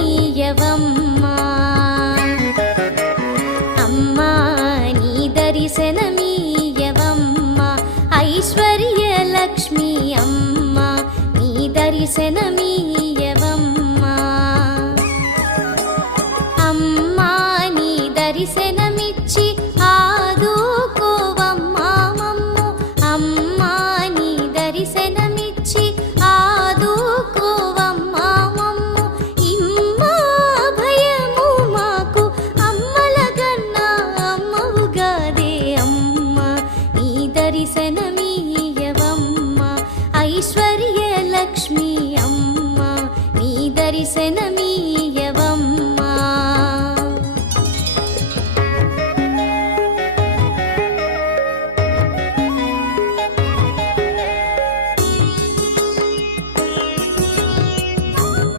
దర్శనమీయవమ్మా అమ్మా నీ దర్శనమీయవమ్మా ఐశ్వర్యలక్ష్మి అమ్మా నీ దర్శనమీయవమ్మా అమ్మా నీ దర్శనమిచ్చి ఆదుకోవమ్మా మమ్ము అమ్మా నీ దర్శనమిచ్చి ఆదుకోవమ్మా మమ్ము ఇమ్మా భయము మాకు అమ్మలగన్నా అమ్మవుగాదే అమ్మా నీ దర్శనమీయవమ్మా ఐశ్వర్యలక్ష్మి అమ్మా నీ దర్శనమీ